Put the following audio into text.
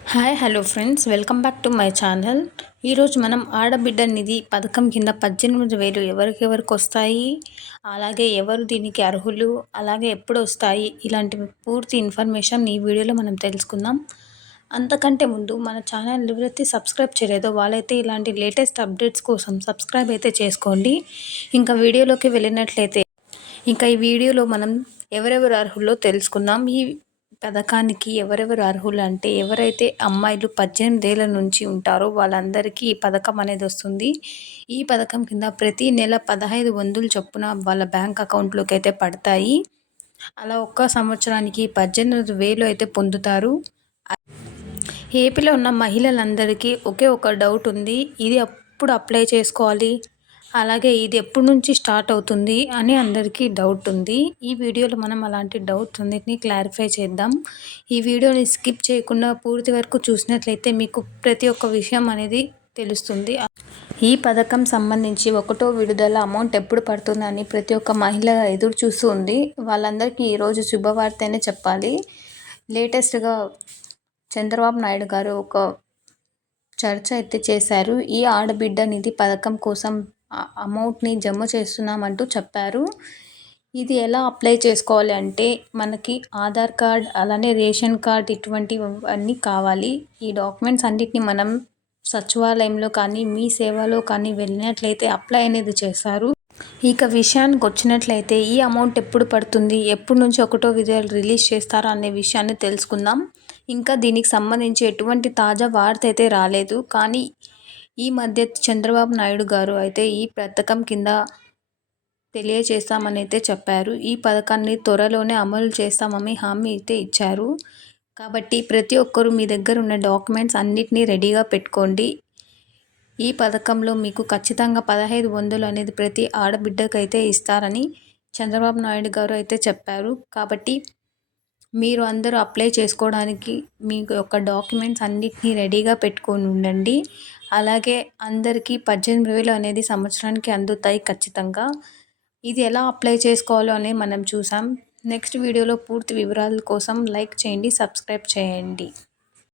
Hi hello friends, welcome back to my channel. ఈరోజు మనం ఆడబిడ్డ నిధి పథకం కింద 18,000 ఎవరికెవరికి వస్తాయి, అలాగే ఎవరు దీనికి అర్హులు, అలాగే ఎప్పుడు వస్తాయి, ఇలాంటి పూర్తి ఇన్ఫర్మేషన్ ఈ వీడియోలో మనం తెలుసుకుందాం. అంతకంటే ముందు మన ఛానల్ ఎవరైతే సబ్స్క్రైబ్ చేయలేదో వాళ్ళైతే ఇలాంటి లేటెస్ట్ అప్డేట్స్ కోసం సబ్స్క్రైబ్ అయితే చేసుకోండి. ఇంకా వీడియోలోకి వెళ్ళినట్లయితే ఈ వీడియోలో మనం ఎవరెవరు అర్హులో తెలుసుకుందాం. ఈ పథకానికి ఎవరెవరు అర్హులు అంటే, ఎవరైతే అమ్మాయిలు 18 ఏళ్ల నుంచి ఉంటారో వాళ్ళందరికీ ఈ పథకం అనేది వస్తుంది. ఈ పథకం కింద ప్రతి నెల 1500 చొప్పున వాళ్ళ బ్యాంక్ అకౌంట్లోకి అయితే పడతాయి. అలా ఒక్క సంవత్సరానికి 18,000 అయితే పొందుతారు. ఏపీలో ఉన్న మహిళలందరికీ ఒకే ఒక డౌట్ ఉంది. ఇది ఎప్పుడు అప్లై చేసుకోవాలి, అలాగే ఇది ఎప్పటి నుంచి స్టార్ట్ అవుతుంది అని అందరికీ డౌట్ ఉంది. ఈ వీడియోలో మనం అలాంటి డౌట్స్ అన్నిటినీ క్లారిఫై చేద్దాం. ఈ వీడియోని స్కిప్ చేయకుండా పూర్తి వరకు చూసినట్లయితే మీకు ప్రతి ఒక్క విషయం అనేది తెలుస్తుంది. ఈ పథకం సంబంధించి ఒకటో విడుదల అమౌంట్ ఎప్పుడు పడుతుందని ప్రతి ఒక్క మహిళ ఎదురు చూస్తూ ఉంది. వాళ్ళందరికీ ఈరోజు శుభవార్తనే చెప్పాలి. లేటెస్ట్గా చంద్రబాబు నాయుడు గారు ఒక చర్చ అయితే చేశారు. ఈ ఆడబిడ్డ నిధి పథకం కోసం అమౌంట్ని జమ చేస్తున్నామంటూ చెప్పారు. ఇది ఎలా అప్లై చేసుకోవాలి అంటే, మనకి ఆధార్ కార్డ్, అలానే రేషన్ కార్డ్ ఇటువంటివన్నీ కావాలి. ఈ డాక్యుమెంట్స్ అన్నిటిని మనం సచివాలయంలో కానీ మీ సేవలో కానీ వెళ్ళినట్లయితే అప్లై అనేది చేస్తారు. ఇక విషయానికి వచ్చినట్లయితే ఈ అమౌంట్ ఎప్పుడు పడుతుంది, ఎప్పటి నుంచి ఒకటో విడుదల రిలీజ్ చేస్తారా అనే విషయాన్ని తెలుసుకుందాం. ఇంకా దీనికి సంబంధించి ఎటువంటి తాజా వార్త అయితే రాలేదు. కానీ ఈ మధ్య చంద్రబాబు నాయుడు గారు అయితే ఈ పథకం కింద తెలియజేస్తామని అయితే చెప్పారు. ఈ పథకాన్ని త్వరలోనే అమలు చేస్తామని హామీ అయితే ఇచ్చారు. కాబట్టి ప్రతి ఒక్కరూ మీ దగ్గర ఉన్న డాక్యుమెంట్స్ అన్నిటినీ రెడీగా పెట్టుకోండి. ఈ పథకంలో మీకు ఖచ్చితంగా 1500 అనేది ప్రతి ఆడబిడ్డకైతే ఇస్తారని చంద్రబాబు నాయుడు గారు అయితే చెప్పారు. కాబట్టి మీరు అందరూ అప్లై చేసుకోవడానికి మీ యొక్క డాక్యుమెంట్స్ అన్నిటినీ రెడీగా పెట్టుకొని ఉండండి. అలాగే అందరికీ 18,000 అనేది సంవత్సరానికి అందుతాయి ఖచ్చితంగా. ఇది ఎలా అప్లై చేసుకోవాలో అనేది మనం చూసాం. నెక్స్ట్ వీడియోలో పూర్తి వివరాల కోసం లైక్ చేయండి, సబ్స్క్రైబ్ చేయండి.